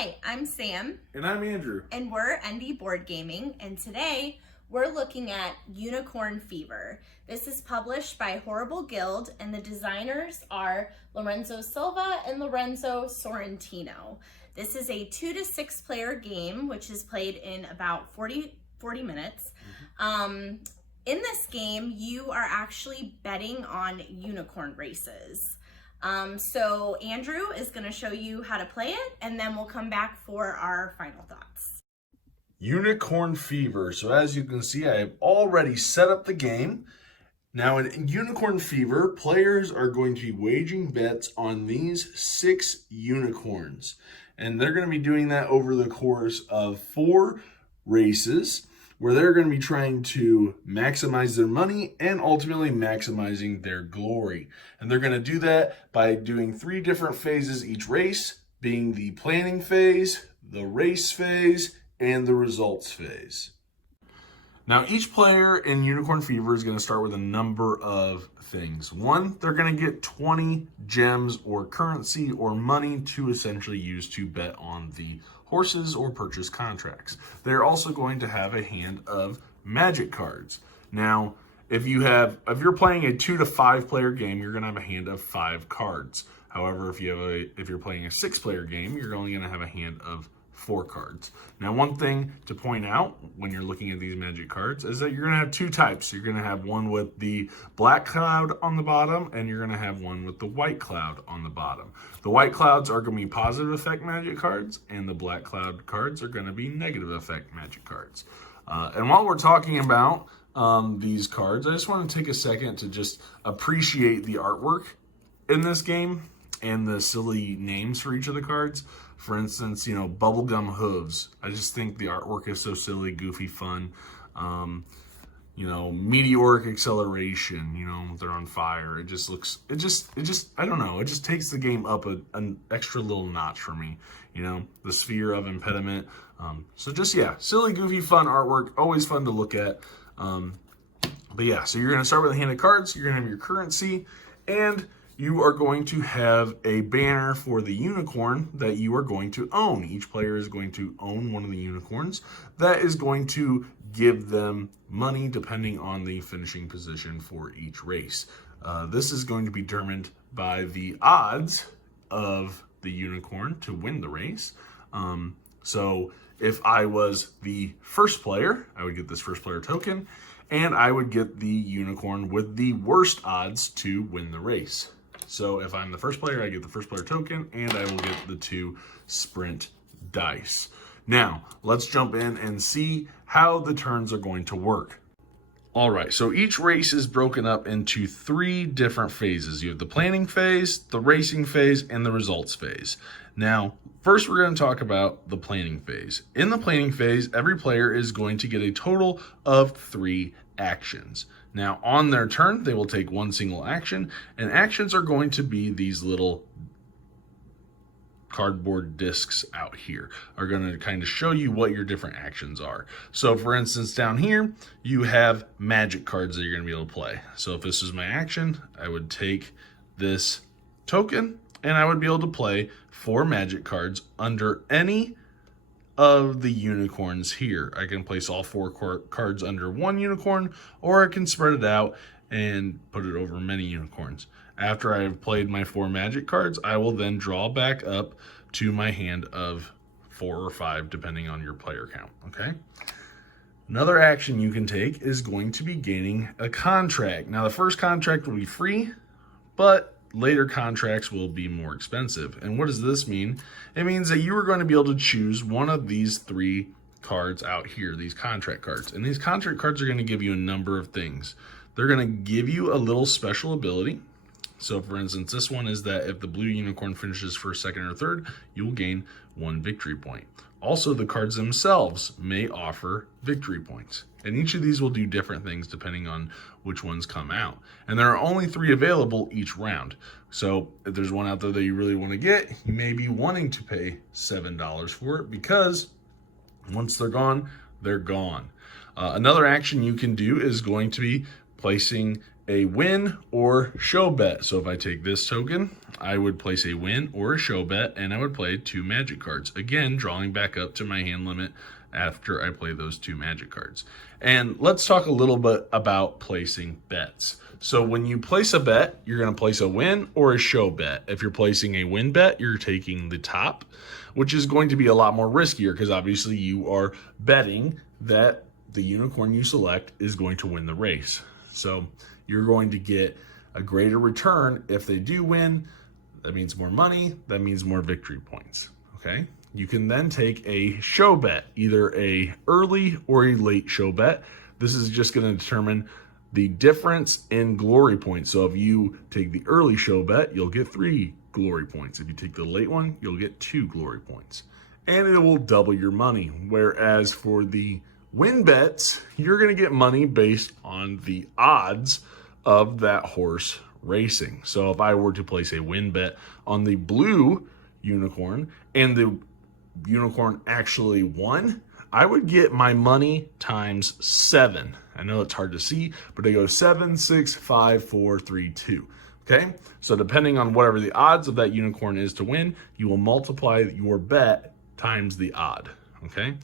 Hi, I'm Sam. And I'm Andrew. And we're ND Board Gaming, and today we're looking at Unicorn Fever. This is published by Horrible Guild, and the designers are Lorenzo Silva and Lorenzo Sorrentino. This is a 2 to 6 player game, which is played in about 40 minutes. In this game, you are actually betting on unicorn races. So Andrew is going to show you how to play it, and then we'll come back for our final thoughts. Unicorn Fever. So as you can see, I have already set up the game. Now in Unicorn Fever, players are going to be wagering bets on these 6 unicorns. And they're going to be doing that over the course of 4 races, where they're going to be trying to maximize their money and ultimately maximizing their glory. And they're going to do that by doing 3 different phases each race, being the planning phase, the race phase, and the results phase. Now, each player in Unicorn Fever is going to start with a number of things. 1, they're going to get 20 gems or currency or money to essentially use to bet on the horses or purchase contracts. They're also going to have a hand of magic cards. Now, if you're playing a 2 to 5 player game, you're going to have a hand of 5 cards. However, if you're playing a 6 player game, you're only going to have a hand of 4 cards. Now, one thing to point out when you're looking at these magic cards is that you're going to have 2 types. You're going to have one with the black cloud on the bottom, and you're going to have one with the white cloud on the bottom. The white clouds are going to be positive effect magic cards, and the black cloud cards are going to be negative effect magic cards. And while we're talking about these cards, I just want to take a second to just appreciate the artwork in this game and the silly names for each of the cards. For instance, Bubblegum Hooves. I just think the artwork is so silly, goofy, fun. Meteoric Acceleration, they're on fire. I don't know. It just takes the game up an extra little notch for me. The Sphere of Impediment. Silly, goofy, fun artwork. Always fun to look at. So you're going to start with a hand of cards. You're going to have your currency, and you are going to have a banner for the unicorn that you are going to own. Each player is going to own one of the unicorns. That is going to give them money depending on the finishing position for each race. This is going to be determined by the odds of the unicorn to win the race. So if I was the first player, I would get this first player token, and I would get the unicorn with the worst odds to win the race. So if I'm the first player, I get the first player token, and I will get the 2 sprint dice. Now, let's jump in and see how the turns are going to work. All right, so each race is broken up into 3 different phases. You have the planning phase, the racing phase, and the results phase. Now, first we're going to talk about the planning phase. In the planning phase, every player is going to get a total of 3 actions. Now, on their turn, they will take 1 single action, and actions are going to be these little cardboard discs out here are going to kind of show you what your different actions are. So for instance, down here, you have magic cards that you're going to be able to play. So if this is my action, I would take this token and I would be able to play 4 magic cards under any of the unicorns here. I can place all 4 cards under 1 unicorn, or I can spread it out and put it over many unicorns. After I have played my 4 magic cards, I will then draw back up to my hand of 4 or 5, depending on your player count, okay? Another action you can take is going to be gaining a contract. Now, the first contract will be free, but later contracts will be more expensive. And what does this mean? It means that you are going to be able to choose one of these 3 cards out here, these contract cards. And these contract cards are going to give you a number of things. They're going to give you a little special ability. So for instance, this one is that if the blue unicorn finishes first, second, or third, you will gain 1 victory point. Also, the cards themselves may offer victory points. And each of these will do different things depending on which ones come out. And there are only 3 available each round. So if there's one out there that you really want to get, you may be wanting to pay $7 for it, because once they're gone, they're gone. Another action you can do is going to be placing a win or show bet. So if I take this token, I would place a win or a show bet, and I would play 2 magic cards. Again, drawing back up to my hand limit after I play those 2 magic cards. And let's talk a little bit about placing bets. So when you place a bet, you're going to place a win or a show bet. If you're placing a win bet, you're taking the top, which is going to be a lot more riskier because obviously you are betting that the unicorn you select is going to win the race. So you're going to get a greater return if they do win. That means more money. That means more victory points. Okay. You can then take a show bet, either a early or a late show bet. This is just going to determine the difference in glory points. So if you take the early show bet, you'll get 3 glory points. If you take the late one, you'll get 2 glory points. And it will double your money. Whereas for the win bets, you're going to get money based on the odds of that horse racing. So if I were to place a win bet on the blue unicorn and the unicorn actually won, I would get my money times 7. I know it's hard to see, but they go 7, 6, 5, 4, 3, 2. Okay, so depending on whatever the odds of that unicorn is to win, you will multiply your bet times the odd. Okay,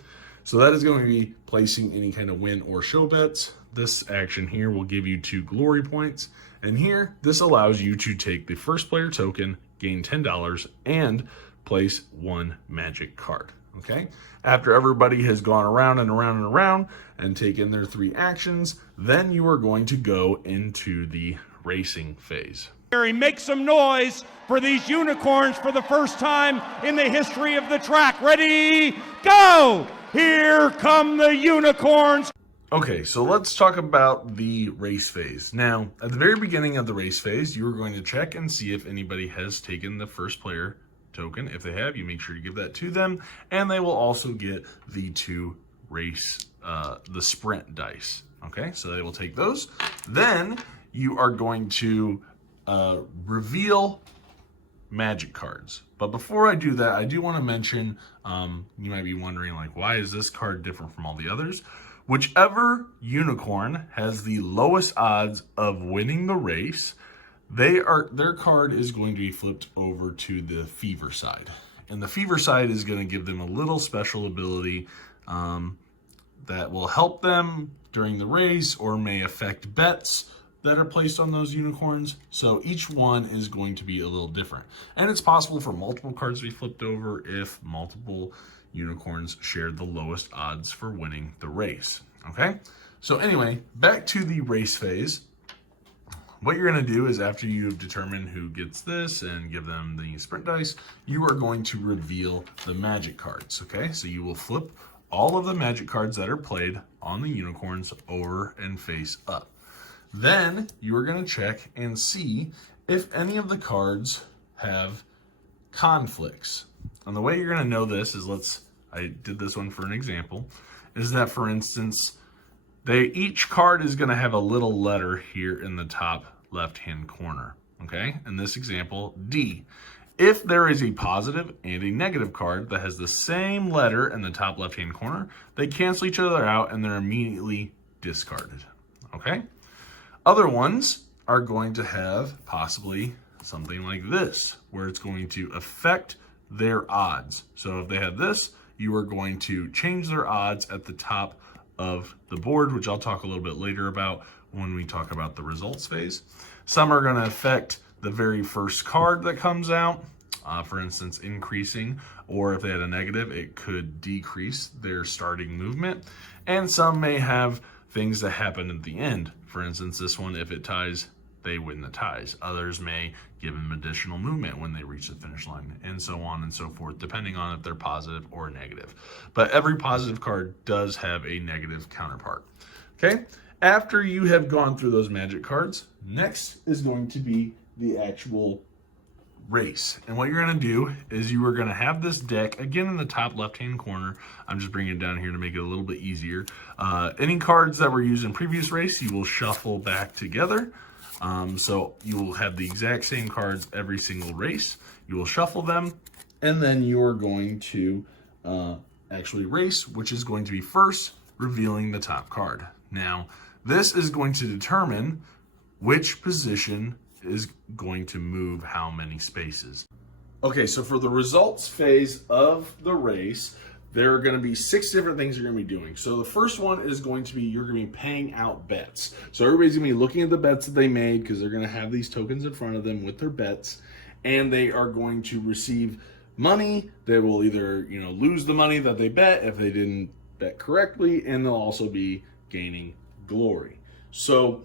so that is going to be placing any kind of win or show bets. This action here will give you 2 glory points. And here, this allows you to take the first player token, gain $10, and place 1 magic card. Okay, after everybody has gone around and around and around and taken their 3 actions, then you are going to go into the racing phase. Make some noise for these unicorns for the first time in the history of the track. Ready, go! Here come the unicorns. Okay, so let's talk about the race phase. Now, at the very beginning of the race phase, you're going to check and see if anybody has taken the first player token. If they have, you make sure to give that to them, and they will also get the 2 race, the sprint dice. Okay, so they will take those. Then you are going to reveal magic cards. But before I do that, I do want to mention, you might be wondering, like, why is this card different from all the others? Whichever unicorn has the lowest odds of winning the race, their card is going to be flipped over to the fever side. And the fever side is going to give them a little special ability that will help them during the race or may affect bets that are placed on those unicorns. So each one is going to be a little different. And it's possible for multiple cards to be flipped over if multiple unicorns shared the lowest odds for winning the race. Okay? So anyway, back to the race phase. What you're going to do is after you've determined who gets this and give them the sprint dice, you are going to reveal the magic cards. Okay? So you will flip all of the magic cards that are played on the unicorns over and face up. Then you are going to check and see if any of the cards have conflicts. And the way you're going to know this is, I did this one for an example, is that, for instance, each card is going to have a little letter here in the top left-hand corner. Okay? In this example, D. If there is a positive and a negative card that has the same letter in the top left-hand corner, they cancel each other out and they're immediately discarded. Okay? Other ones are going to have possibly something like this, where it's going to affect their odds. So if they have this, you are going to change their odds at the top of the board, which I'll talk a little bit later about when we talk about the results phase. Some are going to affect the very first card that comes out, for instance, increasing, or if they had a negative, it could decrease their starting movement. And some may have things that happen at the end. For instance, this one, if it ties, they win the ties. Others may give them additional movement when they reach the finish line, and so on and so forth, depending on if they're positive or negative. But every positive card does have a negative counterpart. Okay? After you have gone through those magic cards, next is going to be the actual race. And what you're going to do is you are going to have this deck, again in the top left-hand corner. I'm just bringing it down here to make it a little bit easier. Any cards that were used in previous race, you will shuffle back together. So you will have the exact same cards every single race. You will shuffle them, and then you are going to actually race, which is going to be first revealing the top card. Now, this is going to determine which position is going to move how many spaces. Okay, so for the results phase of the race, there are going to be 6 different things you're going to be doing. So the first one is going to be, you're going to be paying out bets. So everybody's going to be looking at the bets that they made, because they're going to have these tokens in front of them with their bets, and they are going to receive money. They will either, lose the money that they bet if they didn't bet correctly, and they'll also be gaining glory. So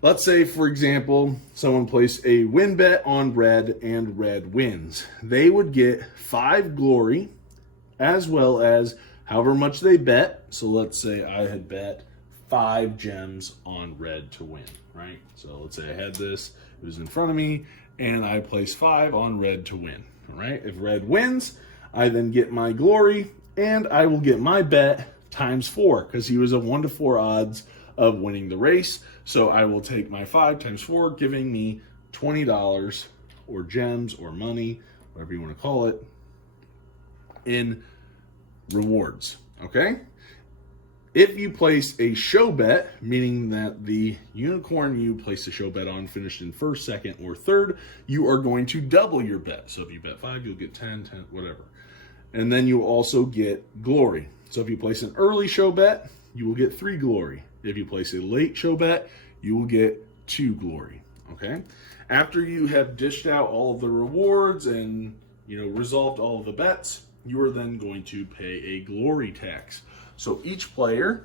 let's say, for example, someone placed a win bet on red and red wins. They would get 5 glory, as well as however much they bet. So let's say I had bet 5 gems on red to win, right? So let's say I had this, it was in front of me, and I placed 5 on red to win, all right? If red wins, I then get my glory, and I will get my bet times 4, because he was a 1-to-4 odds of winning the race. So I will take my 5 times 4, giving me $20 or gems or money, whatever you want to call it, in rewards, okay? If you place a show bet, meaning that the unicorn you place a show bet on finished in first, second, or third, you are going to double your bet. So if you bet 5, you'll get 10, whatever. And then you also get glory. So if you place an early show bet, you will get 3 glory. If you place a late show bet, you will get 2 glory, okay? After you have dished out all of the rewards and, resolved all of the bets, you are then going to pay a glory tax. So each player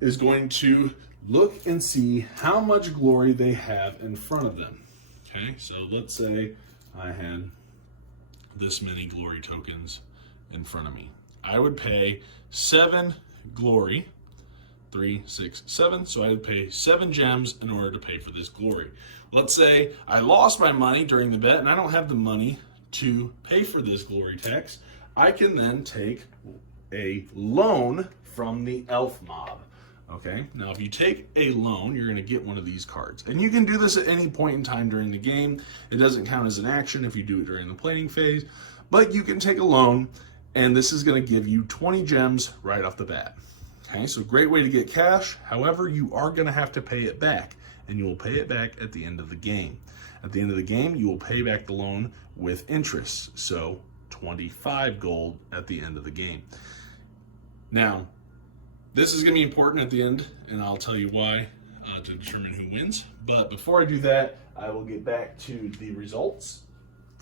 is going to look and see how much glory they have in front of them. Okay, so let's say I had this many glory tokens in front of me. I would pay 7 glory, 3, 6, 7. So I would pay 7 gems in order to pay for this glory. Let's say I lost my money during the bet and I don't have the money to pay for this glory tax. I can then take a loan from the elf mob. Okay, now if you take a loan, you're going to get one of these cards. And you can do this at any point in time during the game. It doesn't count as an action if you do it during the planning phase, but you can take a loan, and this is going to give you 20 gems right off the bat. Okay, so great way to get cash. However, you are going to have to pay it back, and you will pay it back at the end of the game. At the end of the game, you will pay back the loan with interest. So 25 gold at the end of the game. Now, this is going to be important at the end, and I'll tell you why to determine who wins. But before I do that, I will get back to the results.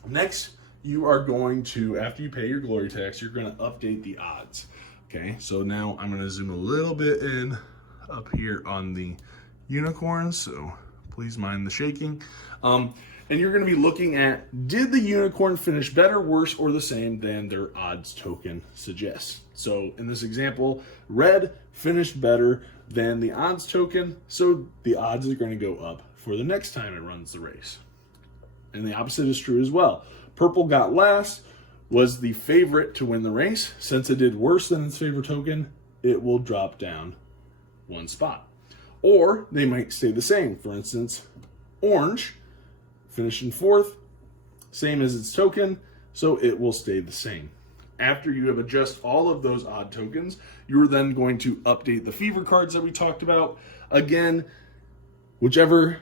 Next, you are going to, after you pay your glory tax, you're going to update the odds. Okay, so now I'm going to zoom a little bit in up here on the unicorns, so please mind the shaking. And you're going to be looking at, did the unicorn finish better, worse, or the same than their odds token suggests? So in this example, red finished better than the odds token, so the odds are going to go up for the next time it runs the race. And the opposite is true as well. Purple got last, was the favorite to win the race. Since it did worse than its favorite token, it will drop down 1 spot. Or they might stay the same. For instance, orange finished in 4th, same as its token, so it will stay the same. After you have adjusted all of those odd tokens, you're then going to update the fever cards that we talked about. Again, whichever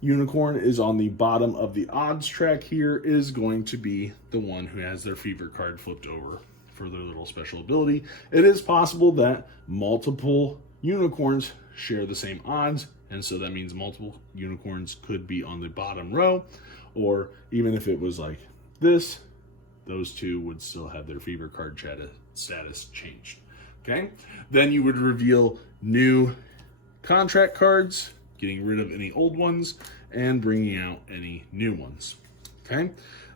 unicorn is on the bottom of the odds track here is going to be the one who has their fever card flipped over for their little special ability. It is possible that multiple unicorns share the same odds, and so that means multiple unicorns could be on the bottom row, or even if it was like this, those two would still have their fever card status changed. Okay, then you would reveal new contract cards, getting rid of any old ones and bringing out any new ones. Okay,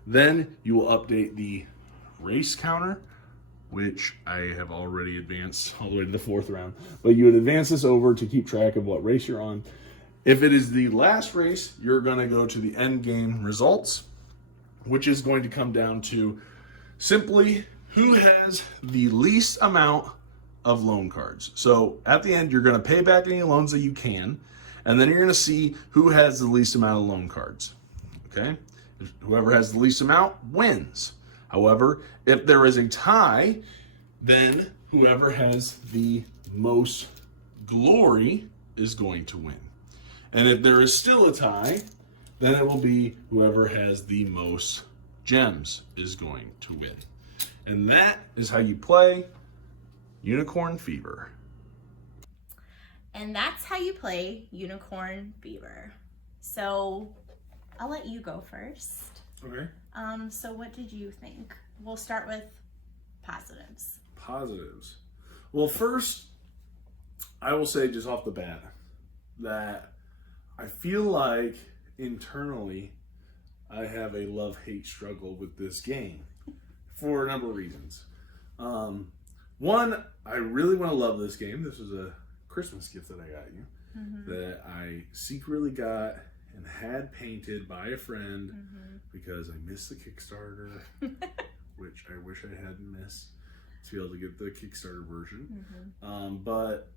then you will update the race counter, which I have already advanced all the way to the 4th round, but you would advance this over to keep track of what race you're on. If it is the last race, you're going to go to the end game results, which is going to come down to simply who has the least amount of loan cards. So at the end, you're going to pay back any loans that you can, and then you're going to see who has the least amount of loan cards. Okay? Whoever has the least amount wins. However, if there is a tie, then whoever has the most glory is going to win. And if there is still a tie, then it will be whoever has the most gems is going to win. And that is how you play Unicorn Fever. And that's how you play Unicorn Fever. So I'll let you go first. Okay. So what did you think? We'll start with positives. Positives. Well, first, I will say just off the bat that I feel like internally I have a love-hate struggle with this game for a number of reasons. One, I really want to love this game. This was a Christmas gift that I got you that I secretly got and had painted by a friend because I missed the Kickstarter, which I wish I hadn't missed, to be able to get the Kickstarter version. But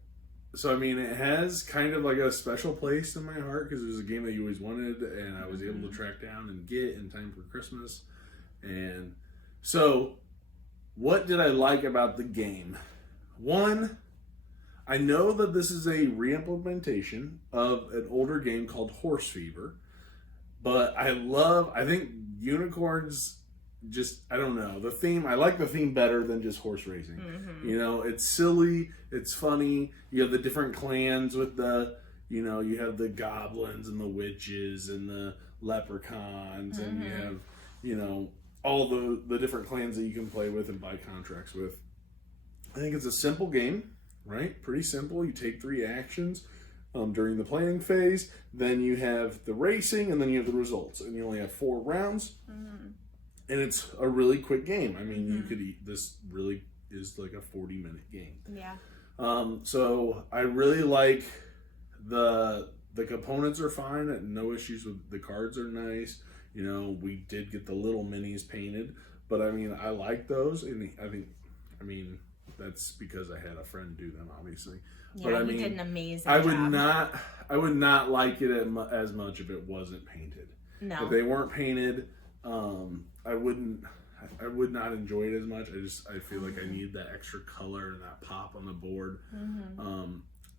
so, I mean, it has kind of like a special place in my heart because it was a game that you always wanted and I was able to track down and get in time for Christmas. And so, what did I like about the game? One, I know that this is a re-implementation of an older game called Horse Fever, but I think unicorns just, I don't know, the theme, I like the theme better than just horse racing. You know, it's silly, it's funny, you have the different clans with the, you know, you have the goblins and the witches and the leprechauns and you have, you know, all the different clans that you can play with and buy contracts with. I think it's a simple game, right? Pretty simple. You take 3 actions during the planning phase, then you have the racing, and then you have the results. And you only have 4 rounds. And it's a really quick game. I mean, you could eat, this really is like a 40-minute game. Yeah. So I really like the components are fine, and no issues with the cards are nice. You know, we did get the little minis painted, but I mean, I like those, and I mean, that's because I had a friend do them, obviously. Yeah, but I you mean, did an amazing I would job. not like it as much if it wasn't painted. No. If they weren't painted, I would not enjoy it as much. I feel like I need that extra color and that pop on the board.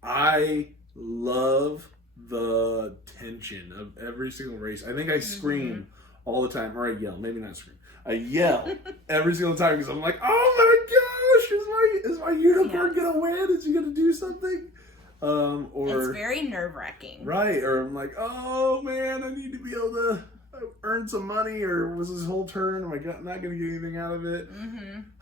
I love the tension of every single race. I think I scream all the time, or I yell. Maybe not scream. I yell every single time because I'm like, oh my gosh, is my unicorn gonna win? Is he gonna do something? Or it's very nerve-wracking. right? Or I'm like, oh man, I need to be able to earn some money. Or was this whole turn? Am I not gonna get anything out of it?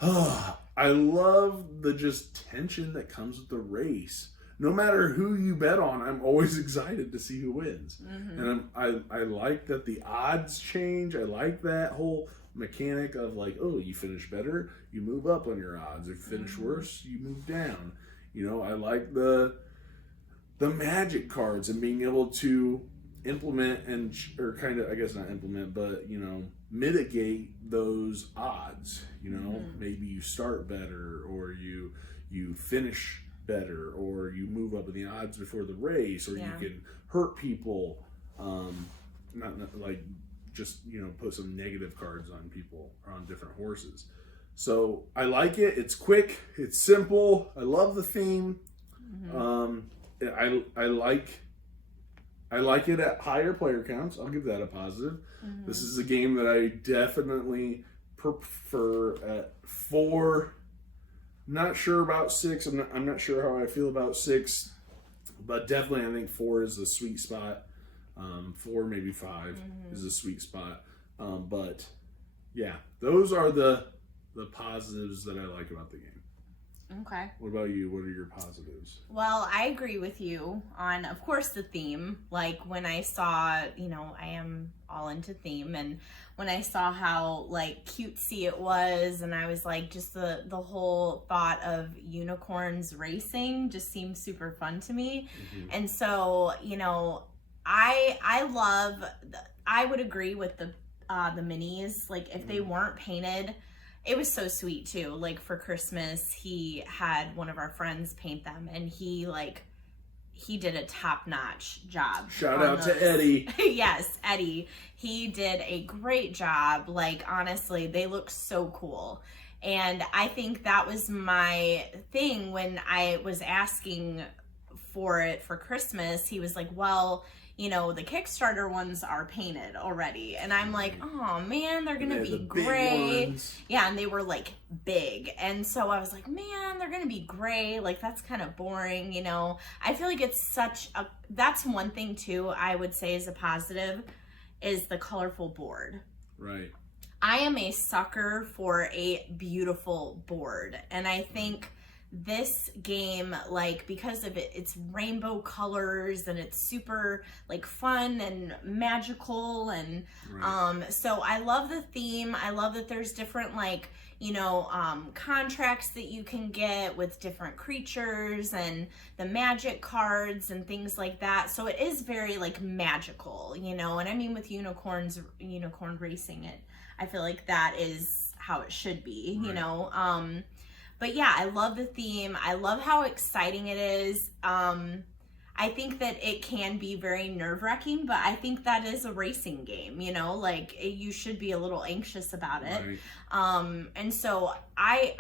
I love the just tension that comes with the race. No matter who you bet on, I'm always excited to see who wins. And I like that the odds change. I like that whole mechanic of like, oh, you finish better, you move up on your odds. If you finish worse, you move down. You know, I like the magic cards and being able to implement or kind of, I guess not implement, but, you know, mitigate those odds. You know, maybe you start better, or you finish better, or you move up in the odds before the race, or you can hurt people, not like just, you know, put some negative cards on people or on different horses. So I like it. It's quick, it's simple. I love the theme. I like it at higher player counts. I'll give that a positive. This is a game that I definitely prefer at 4. Not sure about 6. I'm not sure how I feel about 6, but definitely I think 4 is the sweet spot. 4, maybe 5 is a sweet spot. But yeah, those are the positives that I like about the game. Okay. What about you? What are your positives? Well, I agree with you on, of course, the theme. Like when I saw, you know, I am all into theme, and when I saw how like cutesy it was, and I was like, just the whole thought of unicorns racing just seemed super fun to me. And so, you know, I would agree with the minis. Like if they weren't painted, it was so sweet too. Like for Christmas, he had one of our friends paint them, and he did a top-notch job. Shout out to Eddie. Yes, Eddie. He did a great job. Like honestly, they look so cool. And I think that was my thing when I was asking for it for Christmas, he was like, well, you know, the Kickstarter ones are painted already. And I'm like, oh man, they're gonna be gray. Yeah, and they were like big. And so I was like, man, they're gonna be gray. Like, that's kind of boring, you know. I feel like it's such a, that's one thing too, I would say is a positive, is the colorful board. Right. I am a sucker for a beautiful board. And I think this game, like, because of it's rainbow colors and it's super like fun and magical, and so I love the theme. I love that there's different, like, you know, contracts that you can get with different creatures and the magic cards and things like that. So it is very like magical, you know. And I mean, with unicorn racing, it, I feel like that is how it should be, you know. But yeah, I love the theme. I love how exciting it is. I think that it can be very nerve-wracking, but I think that is a racing game, you know, like you should be a little anxious about it. Right. And so I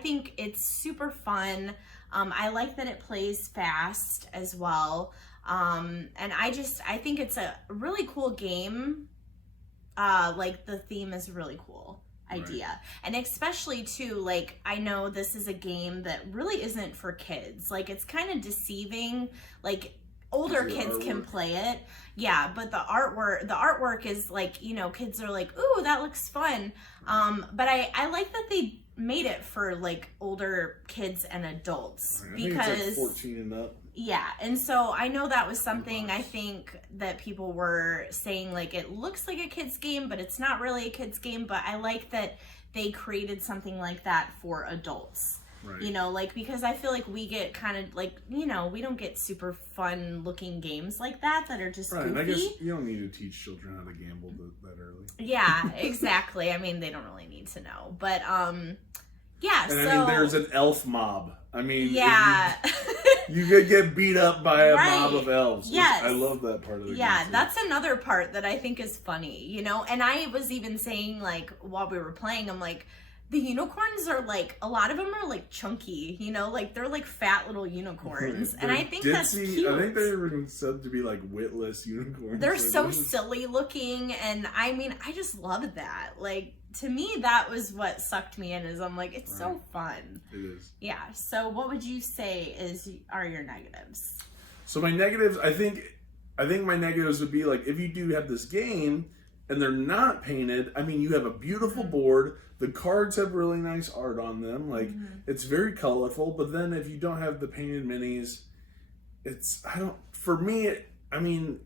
think it's super fun. I like that it plays fast as well. And I think it's a really cool game. Like, the theme is really cool idea. Right. And especially too, like, I know this is a game that really isn't for kids. Like, it's kind of deceiving. Like, older kids can play it. Yeah, but the artwork is like, you know, kids are like, ooh, that looks fun. But I like that they made it for like older kids and adults, right. Because I think it's like 14 and up. Yeah, and so I know that was something I think that people were saying, like, it looks like a kid's game, but it's not really a kid's game. But I like that they created something like that for adults. Right. You know, like, because I feel like we get kind of like, you know, we don't get super fun looking games like that are just goofy. And I guess you don't need to teach children how to gamble that early. Yeah, exactly. I mean, they don't really need to know, but yeah. And I mean, there's an elf mob. I mean, yeah. You could get beat up by a mob of elves. Yes. I love that part of the game. Yeah, that's another part that I think is funny, you know? And I was even saying, like, while we were playing, I'm like, the unicorns are like, a lot of them are like chunky, you know? Like, they're like fat little unicorns. And I think that's cute. I think they were said to be like witless unicorns. They're so silly looking. And I mean, I just love that. Like, to me, that was what sucked me in, is I'm like, it's so fun. It is. Yeah. So what would you say are your negatives? So my negatives, I think my negatives would be like, if you do have this game and they're not painted, I mean, you have a beautiful board. The cards have really nice art on them. Like, it's very colorful. But then if you don't have the painted minis, for me, I mean,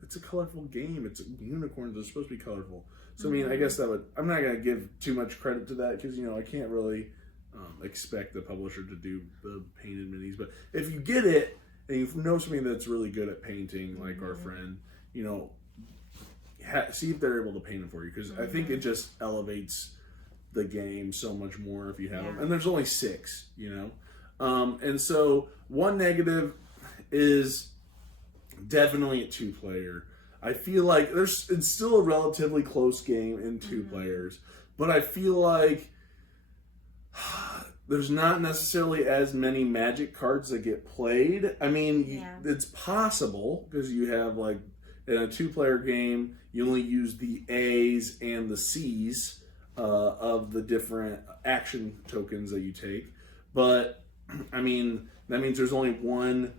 it's a colorful game. It's unicorns. They're supposed to be colorful. So, I mean, I guess I'm not going to give too much credit to that, because, you know, I can't really expect the publisher to do the painted minis. But if you get it and you know somebody that's really good at painting, like our friend, you know, see if they're able to paint them for you, because I think it just elevates the game so much more if you have them. And there's only 6, you know. And so one negative is definitely a 2-player. I feel like it's still a relatively close game in 2 players, but I feel like there's not necessarily as many magic cards that get played. I mean, it's possible, because you have, like, in a 2-player game, you only use the A's and the C's of the different action tokens that you take. But, I mean, that means there's only one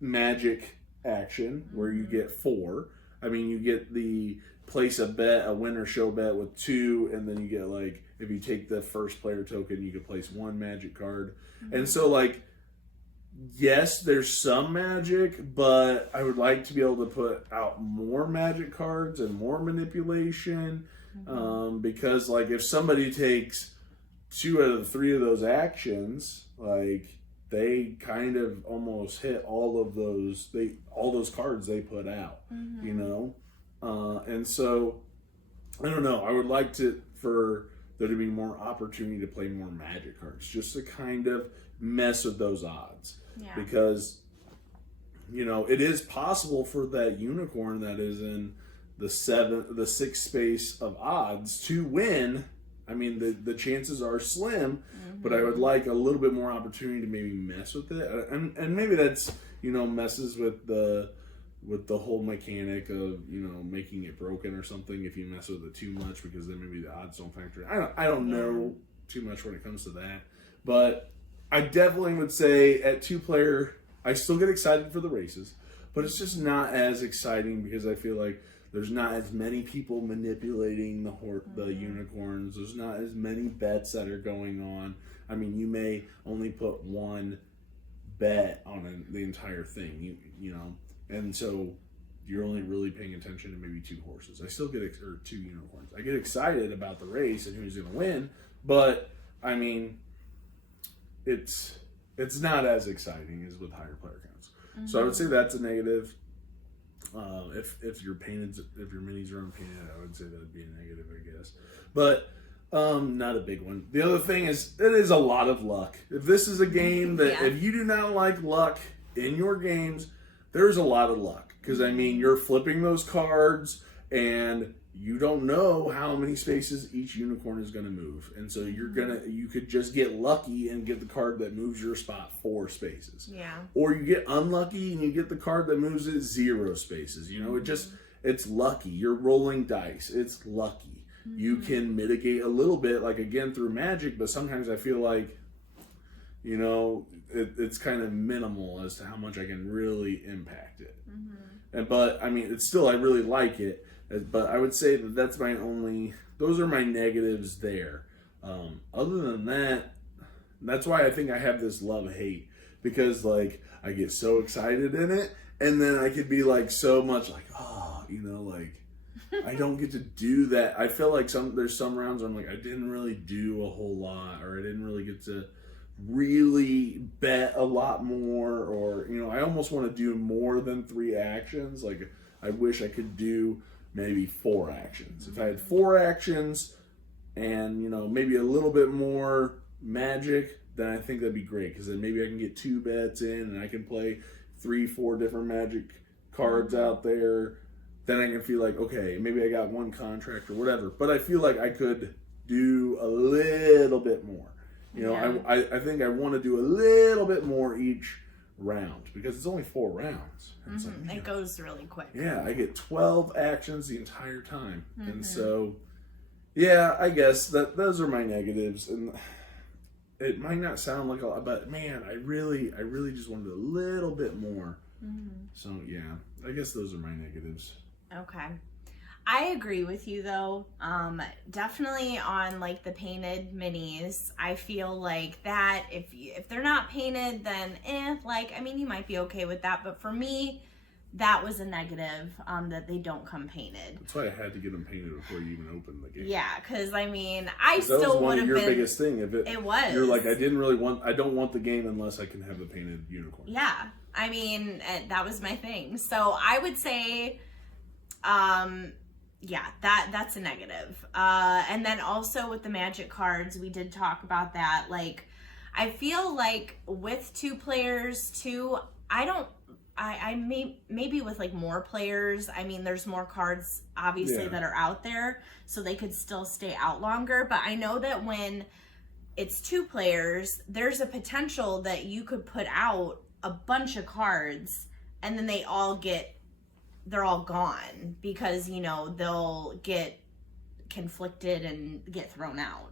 magic action where you get 4. I mean, you get the place a bet, a win or show bet with 2, and then you get, like, if you take the first player token, you can place 1 magic card. And so, like, yes, there's some magic, but I would like to be able to put out more magic cards and more manipulation, because, like, if somebody takes 2 out of the 3 of those actions, like, they kind of almost hit all those cards they put out, you know? And so, I don't know, I would like for there to be more opportunity to play more magic cards, just to kind of mess with those odds. Yeah. Because, you know, it is possible for that unicorn that is in the 6th space of odds to win. I mean, the chances are slim, but I would like a little bit more opportunity to maybe mess with it, and maybe that's messes with the whole mechanic of making it broken or something if you mess with it too much, because then maybe the odds don't factor in. I don't know too much when it comes to that, but I definitely would say at 2-player I still get excited for the races, but it's just not as exciting because I feel like there's not as many people manipulating the unicorns. There's not as many bets that are going on. I mean, you may only put one bet on the entire thing, and so you're only really paying attention to maybe 2 horses. I still get or 2 unicorns. I get excited about the race and who's going to win, but I mean, it's not as exciting as with higher player counts. So I would say that's a negative. If your minis are unpainted, I would say that would be a negative, I guess. But not a big one. The other thing is, it is a lot of luck. If this is a game that if you do not like luck in your games, there's a lot of luck. Because I mean, you're flipping those cards and you don't know how many spaces each unicorn is going to move, and so you could just get lucky and get the card that moves your spot 4 spaces. Yeah. Or you get unlucky and you get the card that moves it 0 spaces. It's lucky. You're rolling dice. It's lucky. You can mitigate a little bit, like again through magic, but sometimes I feel like, it's kind of minimal as to how much I can really impact it. But I mean, it's still, I really like it. But I would say that those are my negatives there. Other than that, that's why I think I have this love-hate, because like I get so excited in it, and then I could be like so much like, I don't get to do that. I feel like there's some rounds where I'm like, I didn't really do a whole lot, or I didn't really get to really bet a lot more, or I almost want to do more than 3 actions. Like I wish I could do maybe 4 actions. If I had 4 actions and maybe a little bit more magic, then I think that'd be great, because then maybe I can get 2 bets in and I can play 3-4 different magic cards out there. Then I can feel like, okay, maybe I got 1 contract or whatever, but I feel like I could do a little bit more. I think I want to do a little bit more each round, because it's only 4 rounds. It goes really quick. Yeah, I get 12 actions the entire time. And so, yeah, I guess those are my negatives. And it might not sound like a lot, but man, I really just wanted a little bit more. So, yeah, I guess those are my negatives. Okay. I agree with you though. Definitely on like the painted minis, I feel like that if they're not painted, then you might be okay with that. But for me, that was a negative, that they don't come painted. That's why I had to get them painted before you even opened the game. Yeah, because I still would have been. That was one of your biggest thing. It was. You're like, I don't want the game unless I can have the painted unicorn. Yeah, I mean, that was my thing. So I would say, yeah, that's a negative. And then also with the magic cards, we did talk about that. Like, I feel like with 2 players too, maybe with like more players, I mean, there's more cards obviously that are out there, so they could still stay out longer. But I know that when it's 2 players, there's a potential that you could put out a bunch of cards and then they're all gone because, they'll get conflicted and get thrown out.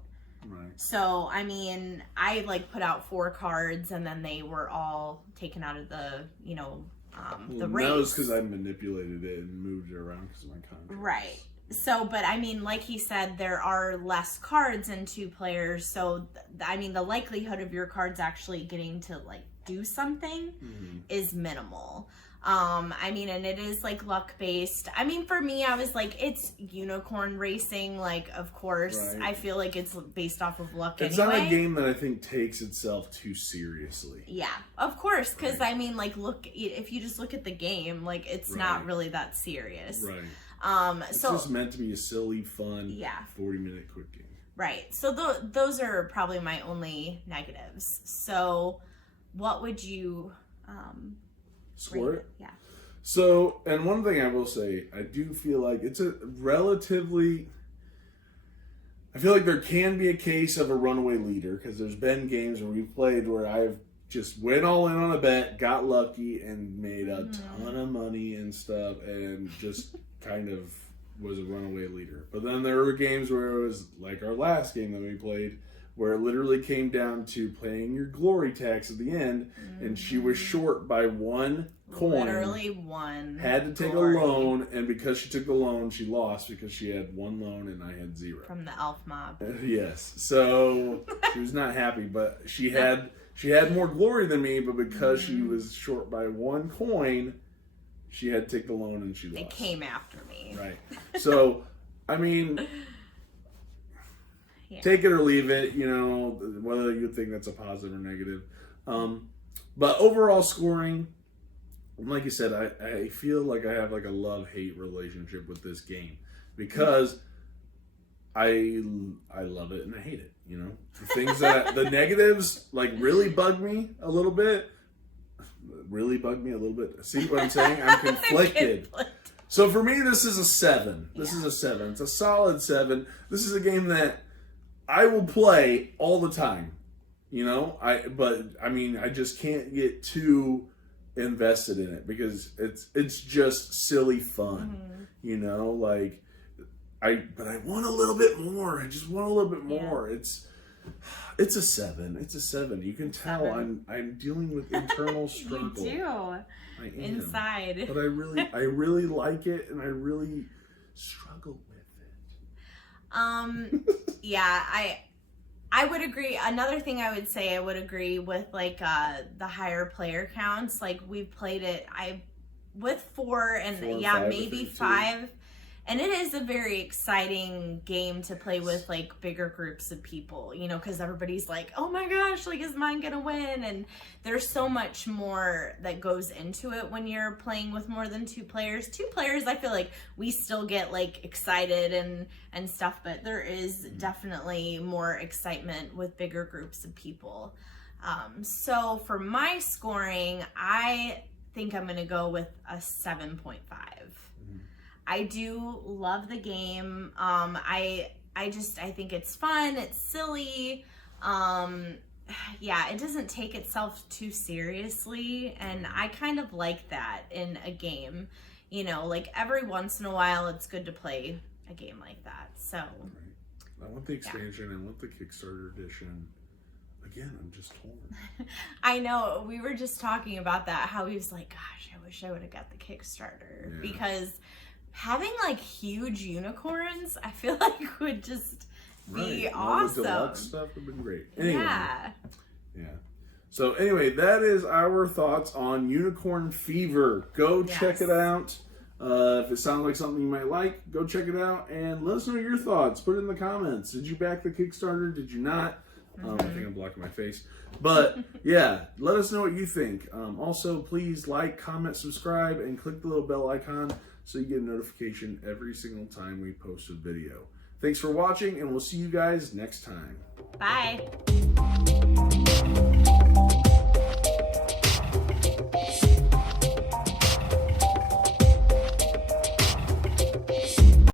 Right. So, I mean, I put out 4 cards and then they were all taken out of the, the race. That was because I manipulated it and moved it around because of my contract. Right. So, but I mean, like he said, there are less cards in 2 players. So, I mean, the likelihood of your cards actually getting to do something is minimal. I mean, and it is luck based. I mean, for me, I was it's unicorn racing. Of course, right. I feel like it's based off of luck. It's anyway. Not a game that I think takes itself too seriously. Yeah, of course, because right. I mean, look, if you just look at the game, it's right. not really that serious. Right. It's just meant to be a silly, fun, 40-minute quick game. Right. So those are probably my only negatives. So, what would you? Score it? Yeah. So, and one thing I will say, I do feel like it's a relatively, I feel like there can be a case of a runaway leader, because there's been games where we've played where I've just went all in on a bet, got lucky, and made a ton of money and stuff, and just kind of was a runaway leader. But then there were games where it was like our last game that we played, where it literally came down to playing your glory tax at the end, and she was short by one coin. Literally one. Had to take glory. a loan, and because she took the loan, she lost because she had one loan and I had 0. From the elf mob. Yes. So she was not happy, but she had more glory than me, but because she was short by one coin, she had to take the loan and she lost. They came after me. Right. So, I mean, Yeah. take it or leave it, you know, whether you think that's a positive or negative. But overall scoring, like you said, I feel like I have like a love-hate relationship with this game, because I love it and I hate it, you know. The things that the negatives like really bug me a little bit. See what I'm saying? I'm conflicted. So for me, this is a 7. This is a 7. It's a solid 7. This is a game that I will play all the time, you know. But I just can't get too invested in it, because it's just silly fun, you know. Like but I want a little bit more. I just want a little bit more. It's a 7. It's a 7. You can tell 7. I'm dealing with internal struggle. You do. I am. Inside. But I really like it, and I really struggle with it. Yeah, I would agree. Another thing I would say, I would agree with like the higher player counts. Like we've played it with 4 and 4 and yeah, 5 maybe too. 5. And it is a very exciting game to play with like bigger groups of people, you know, because everybody's like, oh my gosh, like is mine gonna win? And there's so much more that goes into it when you're playing with more than 2 players. 2 players, I feel like we still get like excited and stuff, but there is definitely more excitement with bigger groups of people. So for my scoring, I think I'm gonna go with a 7.5. I do love the game. I think it's fun. It's silly. Yeah, it doesn't take itself too seriously, and I kind of like that in a game. You know, like every once in a while, it's good to play a game like that. So, I want the expansion. I want the Kickstarter edition. Again, I'm just torn. I know, we were just talking about that, how he was like, gosh, I wish I would have got the Kickstarter, because having like huge unicorns, I feel like would just be awesome. All the deluxe stuff would have been great. Anyway, Yeah. So anyway, that is our thoughts on Unicorn Fever. Go check it out. If it sounds like something you might like, go check it out and let us know your thoughts. Put it in the comments. Did you back the Kickstarter? Did you not? I think I'm blocking my face. But yeah, let us know what you think. Also, please like, comment, subscribe, and click the little bell icon so you get a notification every single time we post a video. Thanks for watching, and we'll see you guys next time. Bye.